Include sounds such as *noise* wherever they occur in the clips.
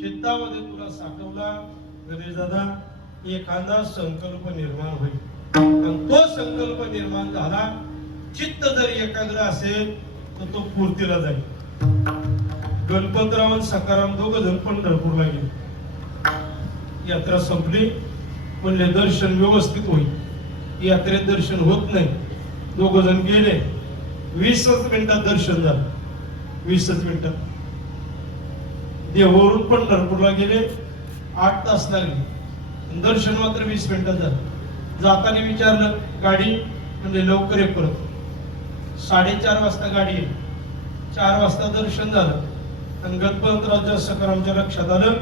चित्तामध्ये तुला साठवला दादा एखादा संकल्प निर्माण होईल. तो संकल्प निर्माण झाला चित्त जर एकाग्र असेल तर तो पूर्तीला जाईल. गणपतराव सकाराम दोघ जण पंढरपूरला गेले. यात्रा संपली म्हणले दर्शन व्यवस्थित होईल. यात्रेत दर्शन होत नाही. दोघ जण गेले. वीसच मिनिटात दर्शन झालं. वीसच मिनिटात. देवावरून पंढरपूरला गेले. आठ तास लागले. दर्शन मात्र वीस मिनिटात झालं. जाताना विचारलं गाडी? म्हणजे लवकर ये परत. साडेचार वाजता गाडी आहे चार वाजता दर्शन झालं. आणि गणपतरावच्या सकारामच्या लक्षात आलं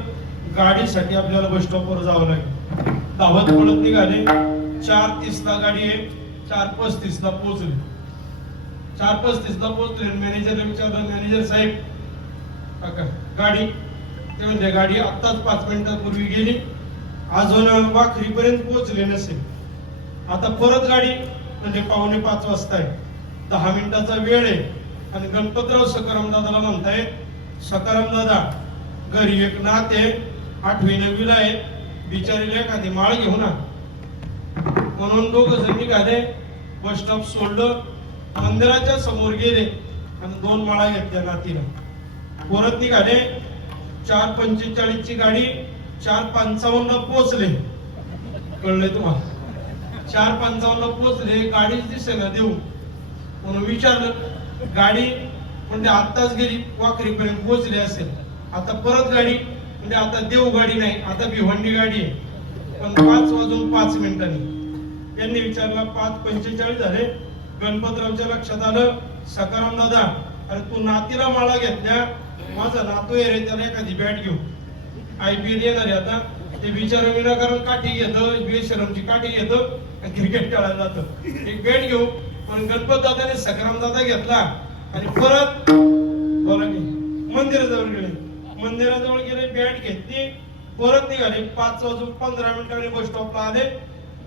गाडीसाठी आपल्याला बस स्टॉपवर जावं लागेल. धावत पळत निघाले. चार तीसला गाडी आहे. चार पस्तीसला पोचली चार पस्तीसला पोहोचले मॅनेजरला विचारलं मॅनेजर साहेब काका गाडी. ते म्हणजे गाडी आत्ताच पाच मिनिटांपूर्वी गेली. अजून वाखरीपर्यंत पोहोचले नसेल. आता परत गाडी म्हणजे पावणे पाच वाजता आहे. दहा मिनिटाचा वेळ आहे. आणि गणपतराव सकाराम दादाला म्हणतायत सकाराम दादा घरी एक नात आहे आठवी नववीला आहे. बिचारीला एखादी माळ घेऊ ना म्हणून दोघ जण निघाले बस स्टॉप सोडलं. मंदिराच्या समोर गेले आणि दोन माळा घेतल्या नातीला परत निघाले चार पंचेचाळीसची गाडी चार पंचावन्न पोचले. कळले कळलंय तुम्हाला? चार पंचावन्न पोचले गाडीच दिसे ना देऊ. म्हणून विचारलं गाडी म्हणजे आत्ताच गेली वाकरीपर्यंत पोहोचली असेल. आता परत गाडी म्हणजे आता देऊ गाडी नाही आता भिवंडी गाडी आहे. पण पाच वाजून पाच मिनिटांनी. यांनी विचारला पाच पंचेचाळीस झाले. गणपतरावच्या लक्षात आलं सकाराम दादा अरे तू नातीला माळा घेतल्या. माझा नातू आहे रे त्याला एखादी बॅट घेऊ आय पी एल येणार आहे आता. ते विचार विनाकारण काठी घेतो बेशरमची काठी घेत आणि क्रिकेट खेळायला जातो. एक बॅट घेऊ पण गणपत दादाने सकाराम दादा घेतला. आणि परत बोला की मंदिराजवळ गेले. मंदिराजवळ गेले बॅट घेतली. परत निघाले पाच वाजून पंधरा मिनिटांनी बस स्टॉपला आले.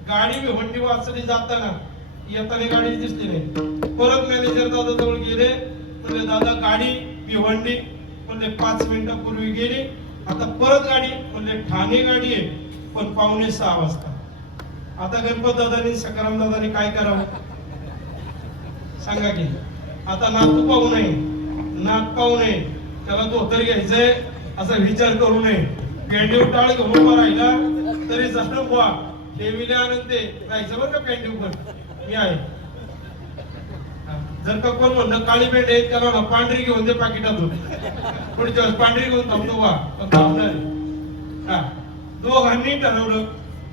गाडी भिवंडी वाचली जाताना. येताना गाडी दिसली नाही. परत मॅनेजर दादा जवळ गेले. म्हणजे दादा गाडी भिवंडी. म्हणजे पाच मिनिटापूर्वी गेली. आता परत गाडी. म्हणजे ठाणे गाडी आहे पण पावणे सहा वाजता. आता गणपत दादानी सकाराम दादानी काय करावं? सांगा की. आता नातू पाहू नये. नाक पाहू नये. त्याला धोतर घ्यायचंय असा विचार करू नये. पेंडीव टाळ घेऊन राहिला तरी जाणं बुवा आनंद आनंदे राहायचं बरं का पेंडीव पण? मी आहे. जर का कोण म्हणलं काळी पेंड आहे त्याला ना पांढरी घेऊन दे पाकिटातून. पुढच्या वेळेस पांढरी घेऊन थांबतो वा. थांबणार हा. दोघांनी ठरवलं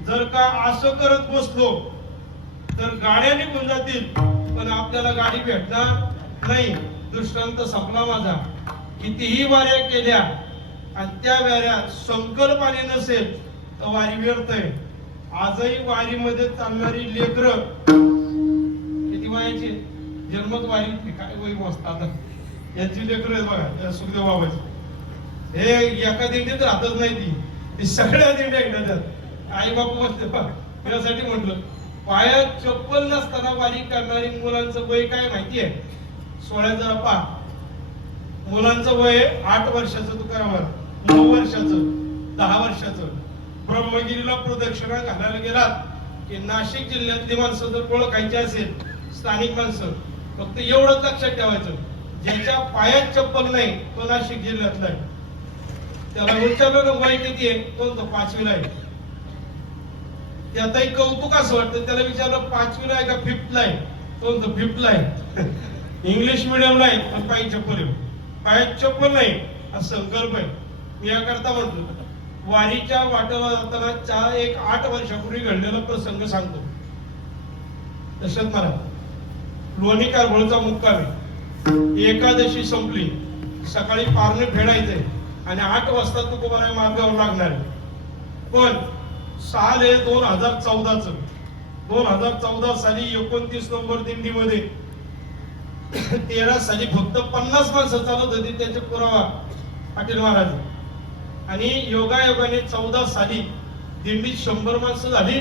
जर का असं करत बसलो तर गाड्या निघून जातील. पण आपल्याला गाडी भेटणार नाही. दृष्टांत संपला माझा. कितीही वाऱ्या केल्या आणि त्या वाऱ्या संकल्पाने नसेल तर वारी व्यर्थ आहे. आजही वारीमध्ये चालणारी लेकर किती वयाचे जन्मत वारी काय वय बसतात आता? यांची लेकर बघा सुखदेव बाबाची. हे एका दिंडीत राहतच नाही ती. ती सगळ्या दिंड्या ऐकतात आई बापू बसते बघ यासाठी म्हटलं पायात चप्पल नसताना वारी करणारी मुलांचं वय काय माहिती आहे? सोळा पा मुलांचं वय आठ वर्षाचं तुकारामात नऊ वर्षाचं दहा वर्षाचं. ब्रह्मगिरीला प्रदक्षिणा घालायला गेलात की नाशिक जिल्ह्यातली माणसं जर ओळखायची असेल स्थानिक माणसं फक्त एवढंच लक्षात ठेवायचं ज्याच्या पायात चप्पल नाही तो नाशिक जिल्ह्यातला आहे. त्याला विचारलं ना वय किती आहे तो पाचवीला आहे. त्यातही कौतुक असं वाटतं त्याला विचारलं पाचवीला आहे का फिफ्थला आहे? तो म्हणतो फिफ्थला आहे. *laughs* इंग्लिश मिडियमला आहे पण पायी चप्पल आहे. पायात चप्पल नाही हा संकल्प आहे. मी याकरता म्हणतो. वारीच्या वाटेला जाताना चार एक आठ वर्षापूर्वी घडलेला प्रसंग सांगतो. दशरथ महाराज लोणी कारभोळचा मुक्काम एकादशी संपली. सकाळी पारणे फेडायचंय आणि आठ वाजता तुकोबाराय मार्गावर लागणार पण साल हे दोन हजार चौदाच. दोन हजार चौदा साली एकोणतीस नंबर दिंडीमध्ये. तेरा साली फक्त पन्नास माणसं चालत होती. त्याचे पुरावा पाटील महाराज. आणि योगायोगाने चौदा साली दिंडीत शंभर माणसं झाली.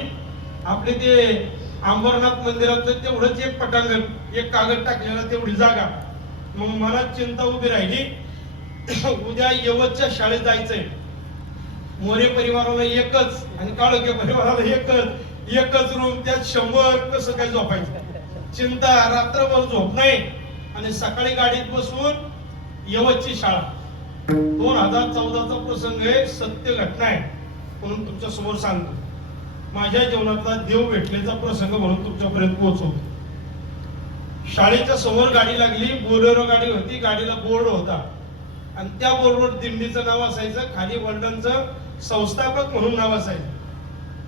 आपले ते अंबरनाथ मंदिरातलं तेवढंच एक पटांगण एक कागद टाकलेला तेवढी जागा. मग मनात चिंता उभी राहिली. *coughs* उद्या यवतच्या शाळेत जायचंय. मोरे परिवाराला एकच आणि काळोखे परिवाराला एकच. एकच रूम त्यात शंभर कसं काय झोपायचं? चिंता रात्रभर झोप नाही. आणि सकाळी गाडीत बसून यवतची शाळा. दोन हजार चौदाचा प्रसंग आहे सत्य घटना आहे म्हणून तुमच्यासमोर सांगतो. माझ्या जीवनातला देव भेटलेचा प्रसंग म्हणून तुमच्यापर्यंत पोहोचवतो. शाळेच्या समोर गाडी लागली बोलेरो गाडी होती गाडीला बोर्ड होता. आणि त्या बोर्डवर दिंडीचं नाव असायचं खाली वर्ल्डनचं संस्थापक म्हणून नाव असायचं.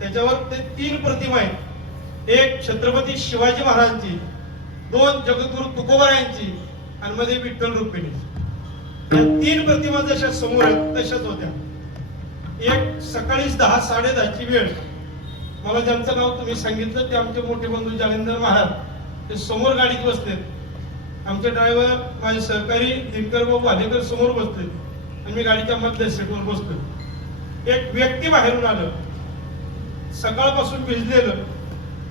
त्याच्यावर ते तीन प्रतिमा आहेत. एक छत्रपती शिवाजी महाराजांची दोन जगद्गुरु तुकोबारायांची आणि मध्ये विठ्ठल रुक्मिणीची. या तीन प्रतिमा जशा समोर आहेत तशाच होत्या. एक सकाळीच दहा साडे दहाची वेळ. मला ज्यांचं नाव तुम्ही सांगितलं ते आमचे मोठे बंधू जालिंदर महाराज. ते समोर गाडीत बसलेत. आमचे ड्रायव्हर माझे सहकारी दिनकर भाऊ वालेकर समोर बसले आणि मी गाडीच्या मधल्या सीटवर बसतो एक व्यक्ती बाहेरून आलं. सकाळपासून भिजलेलं.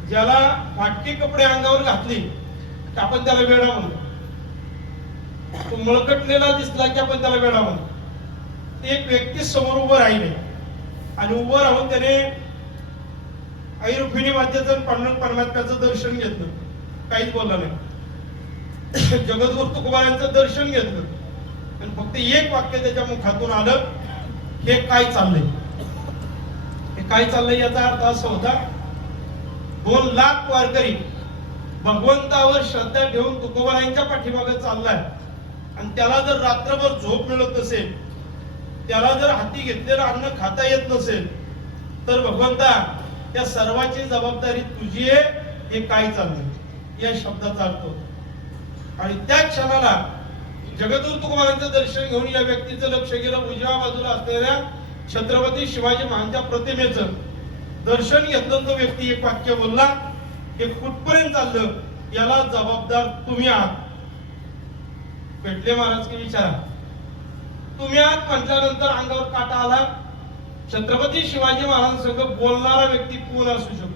ज्याला वाटके कपडे अंगावर घातली आपण त्याला वेळा म्हणतो तो मळकटलेला दिसला की आपण त्याला वेडा म्हणतो एक व्यक्ती समोर उभं राहिले. आणि उभं राहून त्याने ऐरुफिणी वाद्याचं पांडुरंग परमात्म्याचं दर्शन घेतलं. काहीच बोलला नाही. *coughs* जगद्गुरु तुकोबारांचं दर्शन घेतलं. आणि फक्त एक वाक्य त्याच्या मुखातून आलं हे काय चाललंय? हे काय चाललंय याचा अर्थ असा होता दोन लाख वारकरी भगवंतावर श्रद्धा ठेवून तुकोबारांच्या पाठीमागे चाललाय. आणि त्याला जर रात्रभर झोप मिळत नसेल त्याला जर हाती घेतलेलं अन्न खाता येत नसेल तर भगवंता त्या सर्वाची जबाबदारी तुझी आहे हे काय चाललंय? या शब्दाचा अर्थ आणि त्या क्षणाला जगदूर तुकोबारांचं दर्शन घेऊन या व्यक्तीचं लक्ष गेलं उजव्या बाजूला असलेल्या छत्रपती शिवाजी महाराजांच्या प्रतिमेचं दर्शन घेतलं तो व्यक्ती एक वाक्य बोलला हे कुठपर्यंत चाललं? याला जबाबदार तुम्ही आहात. पेटले महाराज की विचारा. तुम्ही आज म्हटल्यानंतर अंगावर काटा आला. छत्रपती शिवाजी महाराजांसंग बोलणारा व्यक्ती कोण असू शकतो?